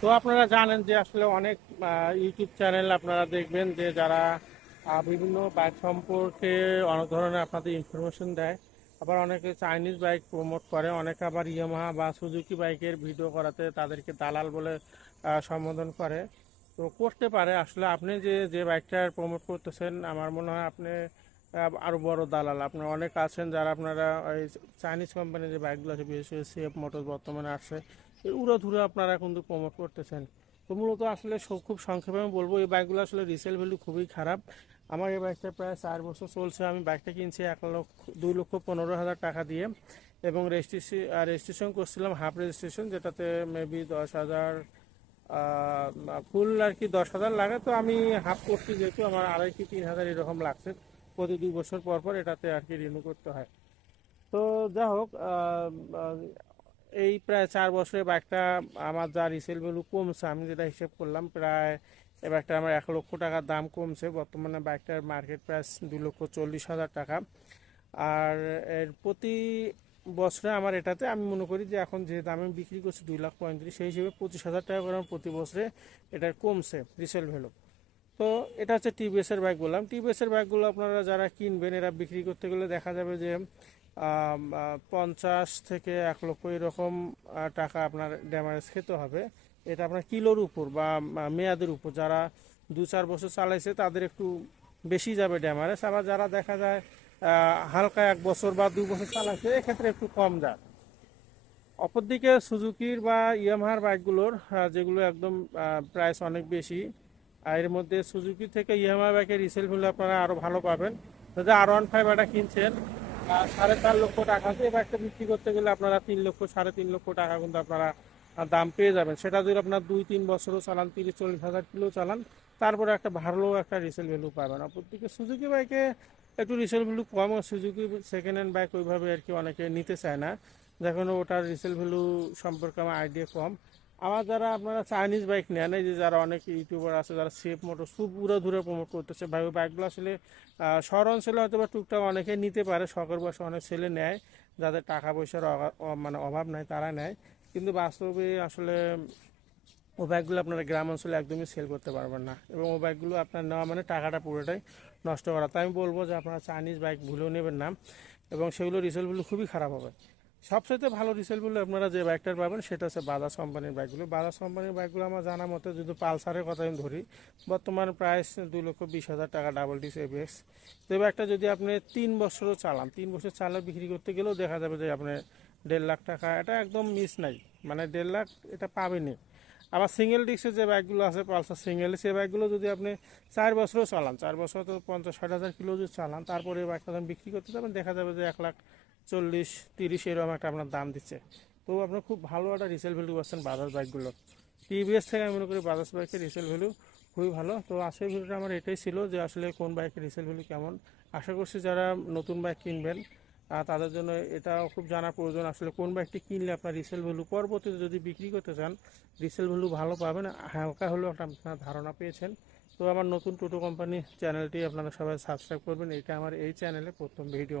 তো আপনারা জানেন যে আসলে অনেক ইউটিউব চ্যানেল আপনারা দেখবেন যে যারা বিভিন্ন বাইক সম্পর্কে অনেক ধরনের আপনাদের ইনফরমেশন দেয়। আবার অনেকে চাইনিজ বাইক প্রমোট করে, অনেকে আবার ইয়ামাহা বা সুজুকি বাইকের ভিডিও করাতে তাদেরকে দালাল বলে সম্বোধন করে। তো করতে পারে, আসলে আপনি যে যে বাইকটার প্রমোট করতেছেন, আমার মনে হয় আপনি আরও বড় দালাল। আপনার অনেক আছেন যারা আপনারা ওই চাইনিজ কোম্পানির যে বাইকগুলো আছে, বিশেষ করে সিএফ মোটর বর্তমানে আসছে এই উড়ো ধুরে আপনারা কিন্তু প্রমোট করতেছেন। তো মূলত আসলে খুব সংক্ষেপে আমি বলব, এই বাইকগুলো আসলে রিসেল ভ্যালু খুবই খারাপ। আমার এই বাইকটা প্রায় চার বছর চলছে। আমি বাইকটা কিনছি এক লক্ষ, দুই লক্ষ পনেরো হাজার টাকা দিয়ে। এবং রেজিস্ট্রেশন রেজিস্ট্রেশন করছিলাম হাফ রেজিস্ট্রেশন যেটাতে মেবি দশ হাজার ফুল আর কি দশ হাজার লাগে। তো আমি হাফ করছি যেহেতু আমার আড়াই কি তিন হাজার এরকম লাগছে। প্রতি দুই বছর পর পর এটাতে আর কি রিনিউ করতে হয়। তো যাই হোক এই প্রায় চার বছরে বাইকটা আমার যা রিসেল ভ্যালু কমছে, আমি যেটা হিসেব করলাম প্রায় এ বাইকটা আমার এক লক্ষ টাকার দাম কমছে, বর্তমানে বাইকটার মার্কেট প্রাইস দু লক্ষ চল্লিশ হাজার টাকা। আর এর প্রতি বছরে আমার এটাতে আমি মনে করি যে এখন যে দামে বিক্রি করছি দুই লাখ পঁয়ত্রিশ, সেই হিসেবে পঁচিশ হাজার টাকা করে প্রতি বছরে এটার কমছে রিসেল ভ্যালু তো এটা হচ্ছে টিভিএস এর বাইক বললাম। টিভিএস এর বাইকগুলো আপনারা যারা কিনবেন, এরা বিক্রি করতে গেলে দেখা যাবে যে পঞ্চাশ থেকে এক লক্ষ এরকম টাকা আপনার ড্যামারেজ খেতে হবে। এটা আপনার কিলোর উপর বা মেয়াদের উপর। যারা দু চার বছর চালাইছে, তাদের একটু বেশি যাবে ড্যামারেজ আবার যারা দেখা যায় হালকা এক বছর বা দু বছর চালাইছে, এক্ষেত্রে একটু কম যায় অপরদিকে সুজুকির বা ইয়ামাহার বাইকগুলোর যেগুলো একদম প্রাইস অনেক বেশি এর মধ্যে সুজুকি থেকে ইয়ামাহা বাইকের রিসেল ভ্যালু আপনারা আরও ভালো পাবেন। যদি আর ওয়ান ফাইভ এটা কিনছেন সাড়ে চার লক্ষ টাকা এই বাইকটা বিক্রি করতে গেলে আপনারা তিন লক্ষ, সাড়ে তিন লক্ষ টাকা কিন্তু আপনারা দাম পেয়ে যাবেন। সেটা যদি আপনার দুই, তিন বছরও চালান, তিরিশ, চল্লিশ হাজার কিলো চালান, তারপরে একটা ভালো একটা রিসেল ভ্যালু পাবেন। অপরদিকে সুজুকি বাইকে একটু রিসেল ভ্যালু কম সুজুকি সেকেন্ড হ্যান্ড বাইক ওইভাবে আর কি অনেকে নিতে চায় না। যখন ওটার রিসেল ভ্যালু সম্পর্কে আমার আইডিয়া কম। আমার যারা আপনারা চাইনিজ বাইক নেন, এই যে যারা অনেক ইউটিউবার আছে, যারা সেফ মোটর খুব উড়ে ধরে প্রমোট করতেছে, ভাই, ওই বাইকগুলো আসলে শহর অঞ্চলে হয়তো বা টুকটাক অনেকে নিতে পারে, শখের বসে অনেক ছেলে নেয়, যাদের টাকা পয়সার মানে অভাব নাই, তারা নেয়। কিন্তু বাস্তবে আসলে ও বাইকগুলো আপনারা গ্রাম অঞ্চলে একদমই সেল করতে পারবেন না এবং ও বাইকগুলো আপনার নেওয়া মানে টাকাটা পুরোটাই নষ্ট করা। তাই আমি বলব যে আপনারা চাইনিজ বাইক ভুলেও নেবেন না এবং সেগুলো রিজাল্টগুলো খুবই খারাপ হবে। সবচেয়ে ভালো রিসেলগুলো আপনারা যে বাইকটা পাবেন, সেটা হচ্ছে বাজাজ কোম্পানির বাইকগুলো বাজাজ কোম্পানির বাইকগুলো আমার জানা মতে যদি পালসারের কথা আমি ধরি, বর্তমান প্রাইস দুই লক্ষ বিশ হাজার টাকা ডাবল ডিস এবিএক্স তো এই বাইকটা যদি আপনি তিন বছরও চালান, তিন বছর চালা বিক্রি করতে গেলেও দেখা যাবে যে আপনি দেড় লাখ টাকা, এটা একদম মিস নাই। মানে দেড় লাখ এটা পাবেনি আবার সিঙ্গেল ডিস্কের যে বাইকগুলো আছে, পালসার সিঙ্গেল সেই বাইকগুলো যদি আপনি চার বছরও চালান, চার বছর তো পঞ্চাশ ষাট হাজার কিলো যদি চালান, তারপরে এই বাইকটা বিক্রি করতে যাবেন, দেখা যাবে যে এক লাখ চল্লিশ, তিরিশ এরকম একটা আপনার দাম দিচ্ছে। তো আপনার খুব ভালো একটা রিসেল ভ্যালু পাচ্ছেন বাজাজ বাইকগুলো টিভিএস থেকে আমি মনে করি বাজাজ বাইকের রিসেল ভ্যালু খুবই ভালো। তো আজকের ভিডিওটা আমার এটাই ছিল যে আসলে কোন বাইকের রিসেল ভ্যালু কেমন। আশা করছি যারা নতুন বাইক কিনবেন তাদের জন্য এটা খুব জানা প্রয়োজন। আসলে কোন বাইকটি কিনলে আপনার রিসেল ভ্যালু পরবর্তীতে যদি বিক্রি করতে চান রিসেল ভ্যালু ভালো পাবেন। হালকা হলেও একটা আপনার ধারণা পেয়েছেন। তো আমার নতুন টোটো কোম্পানি চ্যানেলটি আপনারা সবাই সাবস্ক্রাইব করবেন। এটা আমার এই চ্যানেলে প্রথম ভিডিও